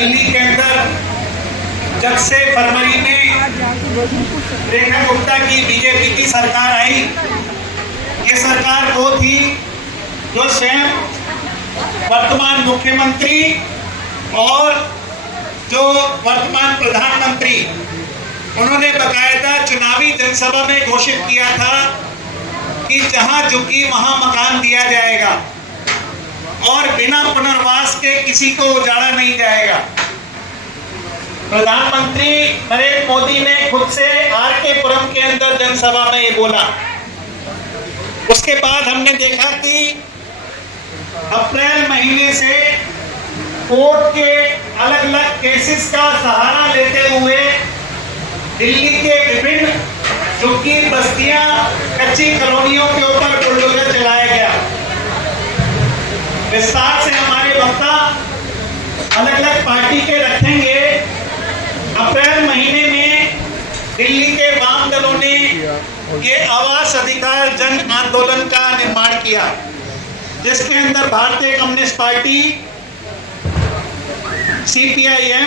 दिल्ली के अंदर जब से फरवरी में रेखा गुप्ता की बीजेपी की सरकार आई, ये सरकार वो थी जो स्वयं वर्तमान मुख्यमंत्री और जो वर्तमान प्रधानमंत्री, उन्होंने बकायदा चुनावी जनसभा में घोषित किया था कि जहां झुकी वहां मकान दिया जाएगा और बिना पुनर्वास के किसी को उजाड़ा नहीं जाएगा। प्रधानमंत्री नरेंद्र मोदी ने खुद से आर.के. पुरम के अंदर जनसभा में ये बोला। उसके बाद हमने देखा कि अप्रैल महीने से कोर्ट के अलग अलग केसेस का सहारा लेते हुए दिल्ली के विभिन्न झुग्गी बस्तियां, कच्ची कॉलोनियों के ऊपर बुलडोजर चलाया गया। विस्तार से हमारे वक्ता अलग अलग पार्टी के रखेंगे। अप्रैल महीने में दिल्ली के वाम दलों ने ये आवास अधिकार जन आंदोलन का निर्माण किया, जिसके अंदर भारतीय कम्युनिस्ट पार्टी, सीपीआईएम,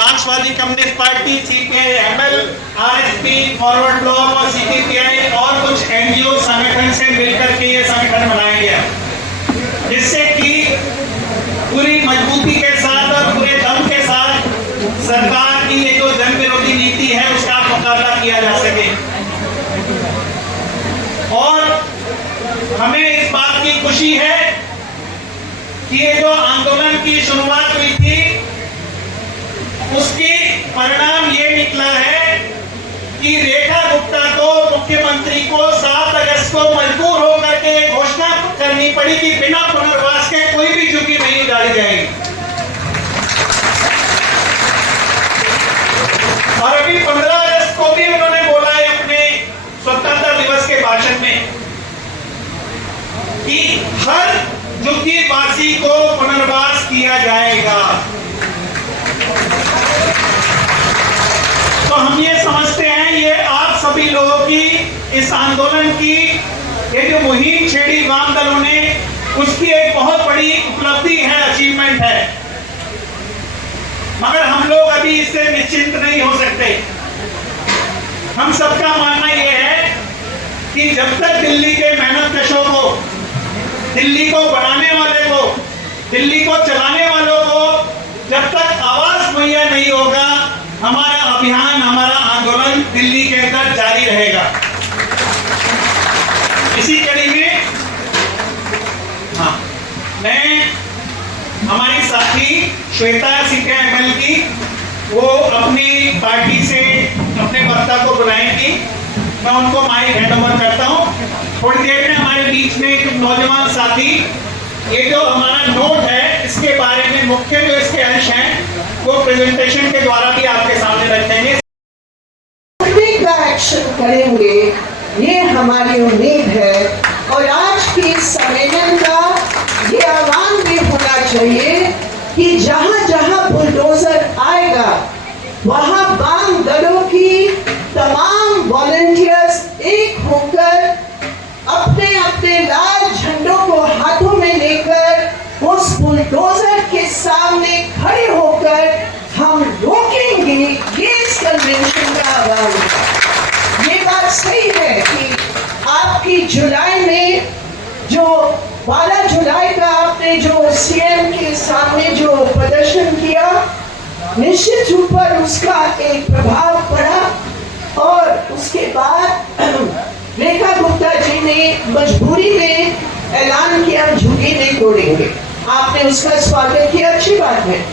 मार्क्सवादी communist party, CPI-ML, RSP, forward block और सीपीआई और कुछ एनजीओ संगठन से मिलकर के ये संगठन बनाया गया, जिससे कि पूरी मजबूती के साथ और पूरे दम के साथ सरकार की ये जो जन विरोधी नीति है उसका मुकाबला किया जा सके। और हमें इस बात की खुशी है कि ये जो आंदोलन की शुरुआत हुई थी उसकी परिणाम ये निकला है कि रेखा गुप्ता को, मुख्यमंत्री को 7 अगस्त को मजबूर होकर के घोषणा करनी पड़ी कि बिना पुनर्वास के कोई भी झुग्गी नहीं उजाड़ी जाएगी। और अभी 15 अगस्त को भी उन्होंने बोला है अपने स्वतंत्रता दिवस के भाषण में कि हर झुग्गी वासी को पुनर्वास किया जाएगा। तो हम ये समझते हैं ये आप सभी लोगों की इस आंदोलन की ये जो मुहिम छेड़ी वाम दलों ने, उसकी एक बहुत बड़ी उपलब्धि है, अचीवमेंट है। मगर हम लोग अभी इससे निश्चिंत नहीं हो सकते। हम सबका मानना यह है कि जब तक दिल्ली के मेहनतकशों को, दिल्ली को बनाने वाले को, दिल्ली को चलाने वालों को जब तक आवाज मुहैया नहीं होगा, हमारा अभियान, हमारा आंदोलन दिल्ली के अंदर जारी रहेगा। इसी कड़ी में मैं हमारी साथी श्वेता सीपीआई-एमएल की, वो अपनी पार्टी से अपने वक्ता को बुलाएंगी। मैं उनको माइक हैंड ओवर करता हूँ। थोड़ी देर में हमारे बीच में एक नौजवान साथी ये जो हमारा नोट है इसके बारे में मुख्य जो इसके अंश हैं वो प्रेजेंटेशन के द्वारा भी आपके सामने रखेंगे। का एक्शन करेंगे ये हमारी उम्मीद है। और आज की सम्मेलन का ये आह्वान भी होना चाहिए कि जहां जहां बुलडोजर आएगा वहां वाम दलों की तमाम वॉलंटियर्स एक होकर अपने अपने लाल झंडों को हाथों में लेकर उस बुलडोजर के सामने खड़े होकर हम रोकेंगे ये इस कन्वेंशन का आह्वान। ये बात सही है कि आपकी जुलाई में जो 12 जुलाई का आपने जो सीएम के सामने जो प्रदर्शन किया, निश्चित रूप पर उसका एक प्रभाव पड़ा और उसके बाद रेखा गुप्ता जी ने मजबूरी में ऐलान किया झुग्गी नहीं तोड़ेंगे। आपने उसका स्वागत किया, अच्छी बात है,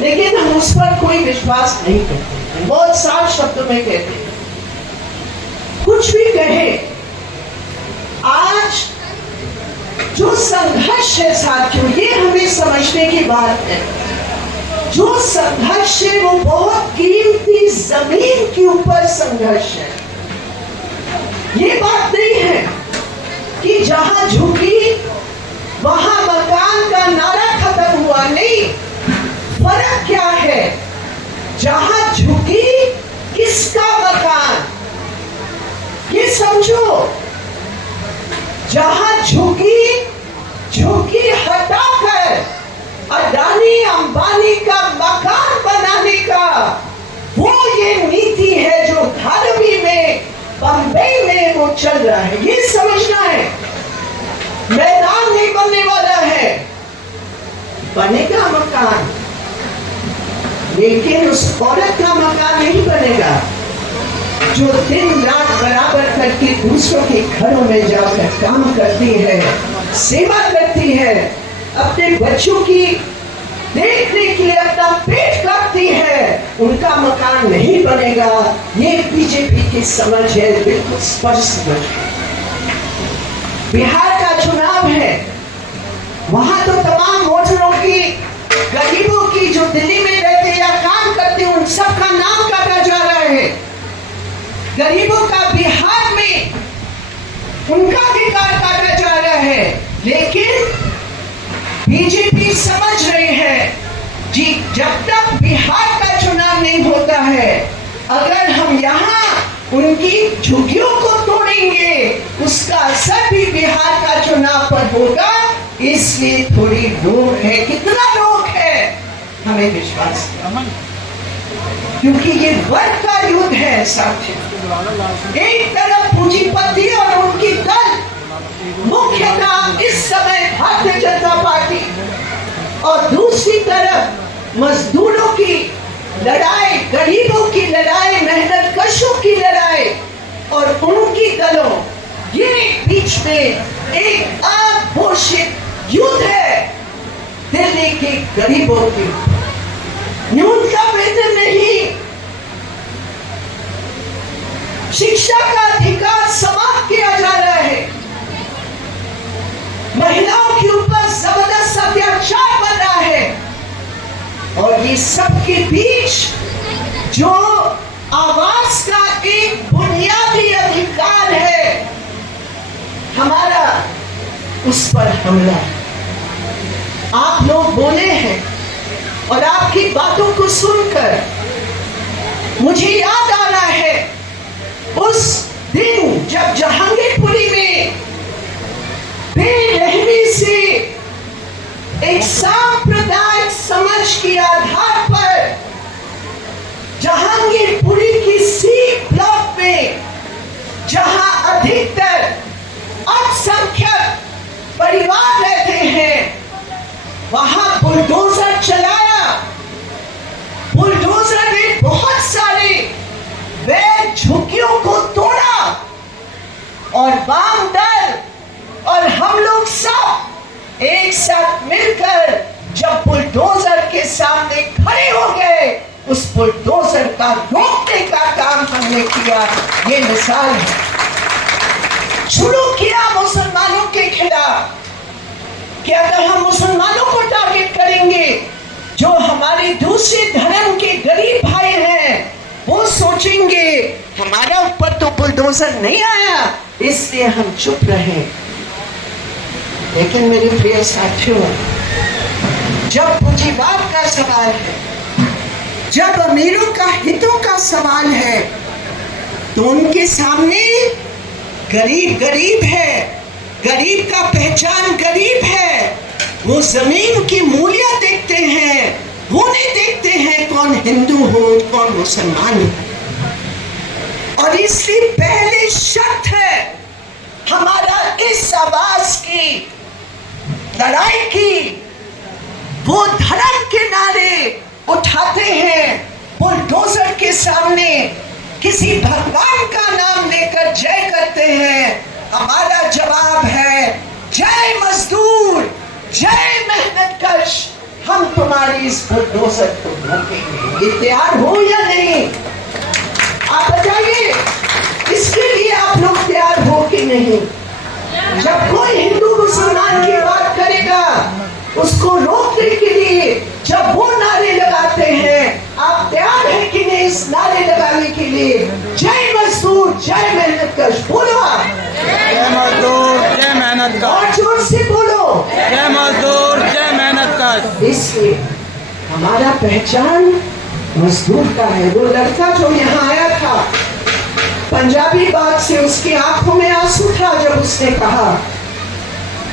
लेकिन हम उस पर कोई विश्वास नहीं करते। बहुत साफ शब्दों में कहते हैं, कुछ भी कहे, आज जो संघर्ष है साथियों, ये हमें समझने की बात है। जो संघर्ष है वो बहुत कीमती जमीन के ऊपर संघर्ष है। ये बात नहीं है कि जहां झुकी वहां मकान का नारा खत्म हुआ, नहीं। फर्क क्या है, जहां झुकी किसका मकान, ये समझो। जहां झुकी हटाकर अडानी अंबानी का मकान चल रहा है, ये समझना है। मैदान नहीं बनने वाला है, बनेगा मकान, लेकिन उस औरत का मकान नहीं बनेगा जो दिन रात बराबर करके दूसरों के घरों में जाकर काम करती है, सेवा करती है, अपने बच्चों की देखने के लिए अपना पेट काटती है। उनका मकान नहीं बनेगा। ये बीजेपी की समझ है, बिल्कुल स्पष्ट समझ है। बिहार का चुनाव है, वहां तो तमाम वोटरों की, गरीबों की, जो दिल्ली में रहते या काम करते, उन सबका नाम काटा जा रहा है। गरीबों का बिहार में उनका अधिकार काटा जा रहा है, लेकिन बीजेपी समझ रही है कि जब तक बिहार का चुनाव नहीं होता है, अगर हम यहाँ उनकी झुग्गियों को तोड़ेंगे, उसका असर भी बिहार का चुनाव पर होगा। इसलिए थोड़ी रोक है। कितना रोक है हमें विश्वास है, क्योंकि ये वर्ग का युद्ध है साथियों। एक तरफ पूंजीपति और उनकी दल, मुख्यतः इस समय भारतीय जनता पार्टी, और दूसरी तरफ मजदूरों की लड़ाई, गरीबों की लड़ाई, मेहनत कशों की लड़ाई और उनकी दलों, ये बीच में एक अघोषित युद्ध है। दिल्ली के गरीबों की न्यूनतम वेतन नहीं, शिक्षा का अधिकार समाप्त किया जा रहा है, महिलाओं के ऊपर जबरदस्त अत्याचार बन रहा है, और ये सब के बीच जो आवाज का एक बुनियादी अधिकार है हमारा, उस पर हमला। आप लोग बोले हैं और आपकी बातों को सुनकर मुझे याद आ रहा है उस दिन जब जहांगीरपुरी में बेरहमी से एक सांप्रदायिक समझ के आधार पर जहांगीरपुरी की सी ब्लॉक में, जहां अधिकतर अल्पसंख्यक परिवार रहते हैं, वहां बुलडोजर चलाया। बुलडोजर ने बहुत सारे वैध झुग्गियों को तोड़ा, और वाम दल और हम लोग सब एक साथ मिलकर जब बुलडोजर के सामने खड़े हो गए, उस बुलडोजर का रोकने का काम हमने किया। ये मिसाल है। शुरू किया मुसलमानों के खिलाफ कि अगर हम मुसलमानों को टारगेट करेंगे, जो हमारे दूसरे धर्म के गरीब भाई हैं, वो सोचेंगे हमारा ऊपर तो बुलडोजर नहीं आया, इसलिए हम चुप रहे। लेकिन मेरे प्रिय साथियों, जब पूंजीवाद का सवाल है, जब अमीरों का हितों का सवाल है, तो उनके सामने गरीब गरीब है, गरीब का पहचान गरीब है। वो जमीन की मूल्य देखते हैं, वो नहीं देखते हैं कौन हिंदू हो कौन मुसलमान हो। और इसलिए पहले शर्त है हमारा इस आवाज की लड़ाई की, वो धर्म के नारे उठाते हैं, बुलडोजर के सामने किसी भगवान का नाम लेकर जय करते हैं। हमारा जवाब है जय मजदूर, जय मेहनतकश, हम तुम्हारी इस बुलडोजर को रोकेंगे। ये तैयार हो या नहीं? आप बताइए, इसके लिए आप लोग तैयार हो कि नहीं? जब कोई हिंदू मुसलमान की बात करेगा, उसको रोकने के लिए जब वो नारे लगाते हैं, आप तैयार हैं कि नहीं इस नारे लगाने के लिए? जय मजदूर, जय मेहनतकश, बोलो आप। जय मजदूर, जय मेहनतकश। और जोर से बोलो, जय मजदूर, जय मेहनतकश। इसलिए हमारा पहचान मजदूर का है। वो लड़का जो यहाँ आया था, पंजाबी बात से उसकी आंखों में आंसू था जब उसने कहा,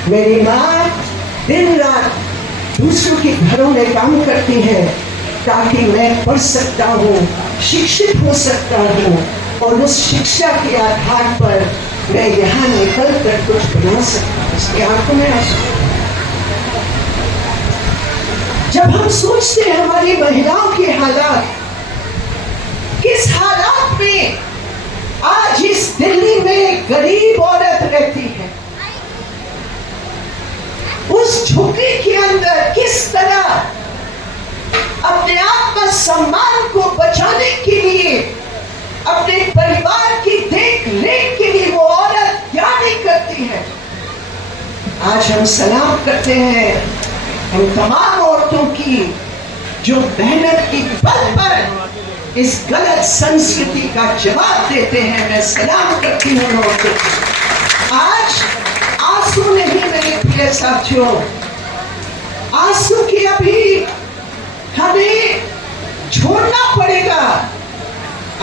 मेरी माँ दिन रात दूसरों के घरों में काम करती है ताकि मैं पढ़ सकता हूँ, शिक्षित हो सकता हूँ, और उस शिक्षा के आधार पर मैं यहाँ निकल कर कुछ बना सकता हूँ। इसकी आंखों में आंसू। जब हम सोचते हैं हमारी महिलाओं के हालात, किस हालात में आज इस दिल्ली में गरीब औरत रहती है, उस झुग्गी के अंदर किस तरह अपने आत्मसम्मान को बचाने के लिए, अपने परिवार की देख रेख के लिए वो औरत क्या नहीं करती है। आज हम सलाम करते हैं उन तमाम औरतों की जो मेहनत की बल पर इस गलत संस्कृति का जवाब देते हैं। मैं सलाम करती हूँ औरतों को। आज आंसू नहीं मेरे प्रिय साथियों, आंसू की अभी हमें छोड़ना पड़ेगा।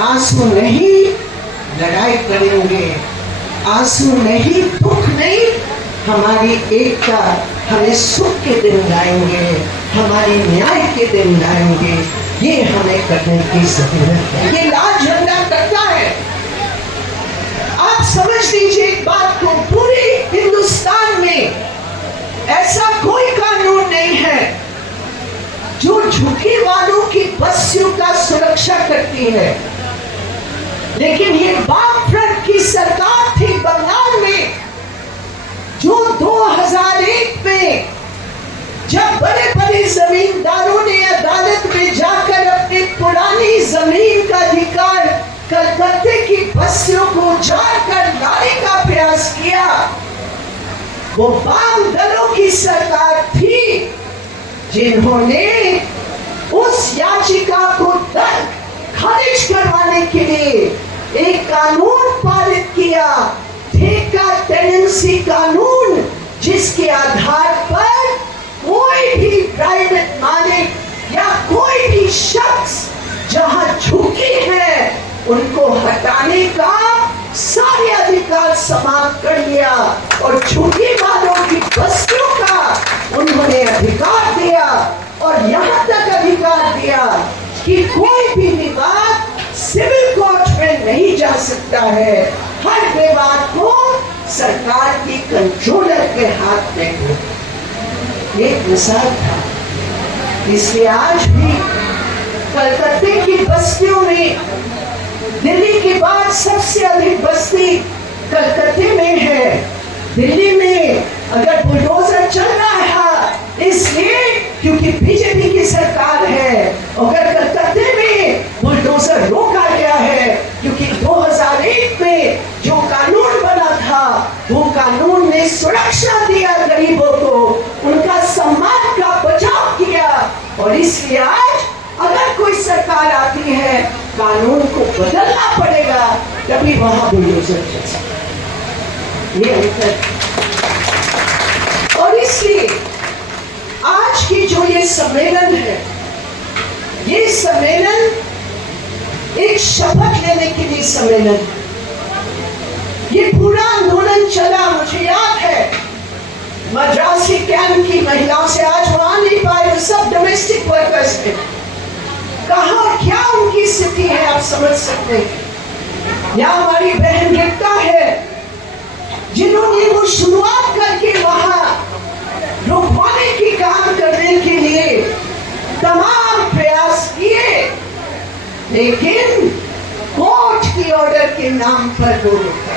आंसू नहीं लड़ाई करेंगे, आंसू नहीं, दुख नहीं, हमारी एकता, हमें सुख के दिन लाएंगे, हमारे न्याय के दिन लाएंगे। ये हमें करने की जरूरत है। ये लाल झंडा करता है। आप समझ लीजिए एक बात को, पूरे हिंदुस्तान में ऐसा कोई कानून नहीं है जो झुग्गी वालों की बस्तियों का सुरक्षा करती है। लेकिन ये वामफ्रंट की सरकार थी बंगाल में, जो 2001 में जब बड़े बड़े जमींदारों ने अदालत में जाकर अपनी पुरानी जमीन का अधिकार कलकत्ते की बस्तियों को उजाड़ कर लाने का प्रयास किया, वो वाम दलों की सरकार थी जिन्होंने उस याचिका को खारिज करवाने के लिए एक कानून पारित किया, ठेका टेनेंसी कानून, जिसके आधार पर कोई भी प्राइवेट मालिक या कोई भी शख्स जहां झुकी है उनको हटाने का सारे अधिकार समाप्त कर लिया और झुकी वालों की बस्तियों का उन्होंने अधिकार दिया। और यहाँ तक अधिकार दिया कि कोई भी विवाद सिविल कोर्ट में नहीं जा सकता है, हर विवाद को सरकार की कंट्रोलर के हाथ में हो। एक मिसाल था। इसलिए आज भी कलकत्ते की बस्तियों में, दिल्ली के बाद सबसे अधिक बस्ती कलकत्ते में है। दिल्ली में अगर बुलडोजर चल रहा है इसलिए क्योंकि बीजेपी की सरकार है, अगर कलकत्ते में बुलडोजर रोका गया है क्योंकि 2001 में जो कानून बना था वो कानून ने सुरक्षा दिया गरीबों को, उनका सम्मान का बचाव किया। और इसलिए आज अगर कोई सरकार आती है कानून को बदलना पड़ेगा, तभी वहां बुलडोजर चल सकता। ये अंतर। और इसलिए आज की जो ये सम्मेलन है, ये सम्मेलन एक शपथ लेने के लिए सम्मेलन है। ये पूरा आंदोलन चला, मुझे याद है मद्रासी कैंप की महिलाओं से, आज वहां नहीं पाए, वो सब डोमेस्टिक वर्कर्स थे। कहां और क्या उनकी स्थिति है आप समझ सकते हैं। यहाँ हमारी बहन रिक्ता है जिन्होंने वो शुरुआत करके वहां रुकवाने की काम करने के लिए तमाम प्रयास किए, लेकिन कोर्ट की ऑर्डर के नाम पर वो रुका।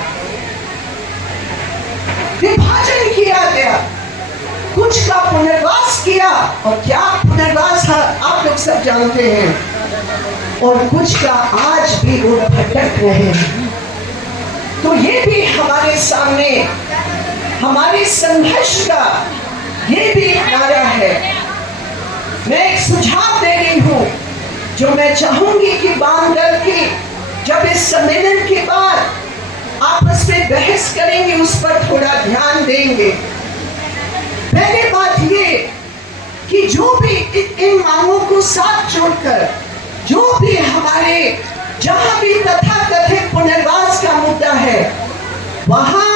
विभाजन किया गया, कुछ का पुनर्वास किया, और क्या पुनर्वास है आप लोग सब जानते हैं, और कुछ का आज भी वो भटक रहे हैं। तो ये भी हमारे सामने हमारे संघर्ष का ये भी एक नारा है। मैं एक सुझाव दे रही हूँ जो मैं चाहूंगी कि वाम दल की जब इस सम्मेलन के बाद आपस में बहस करेंगे उस पर थोड़ा ध्यान देंगे। पहली बात ये कि जो भी इन मांगों को साथ जोड़कर, जो भी हमारे जहां भी तथाकथित पुनर्वास का मुद्दा है, वहां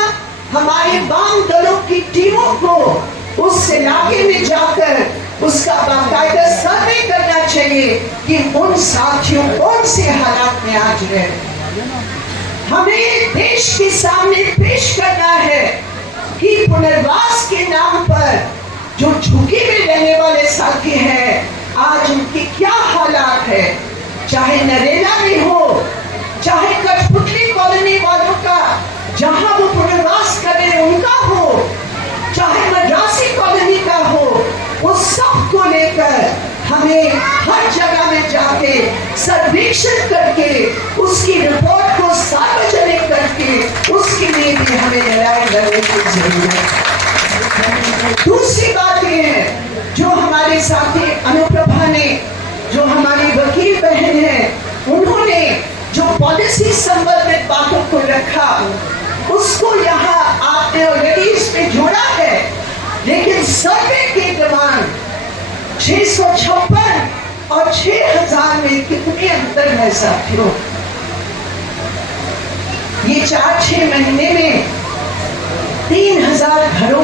हमारे वाम दलों की टीमों को उस इलाके में जाकर उसका बाकायदा सर्वे करना चाहिए कि उन साथियों कौन से हालात में आज रहे। हमें देश के सामने पेश करना है कि पुनर्वास के नाम पर जो झुग्गी में रहने वाले साथी हैं, आज उनके क्या हालात है। चाहे नरेला में हो, चाहे कठपुतली कॉलोनी वालों का जहां वो पुनर्वास कर रहे उनका हो, चाहे मद्रासी कॉलोनी का हो, उस सब को लेकर हमें हर जगह में जाके सर्वेक्षण करके उसकी रिपोर्ट को सार्वजनिक करके उसके लिए भी हमें लड़ाई लड़ने की जरूरत है। दूसरी बात यह है, जो हमारे साथी अनुप्रभा ने, जो हमारी वकील बहन है, उन्होंने जो पॉलिसी संबंधित बातों को रखा उसको यहाँ आपने ऑलरेडी इसमें जोड़ा है, लेकिन सर्वे की डिमांड 656 और 6000 में कितने अंतर है साथियों। ये 4-6 महीने में 3000 घरों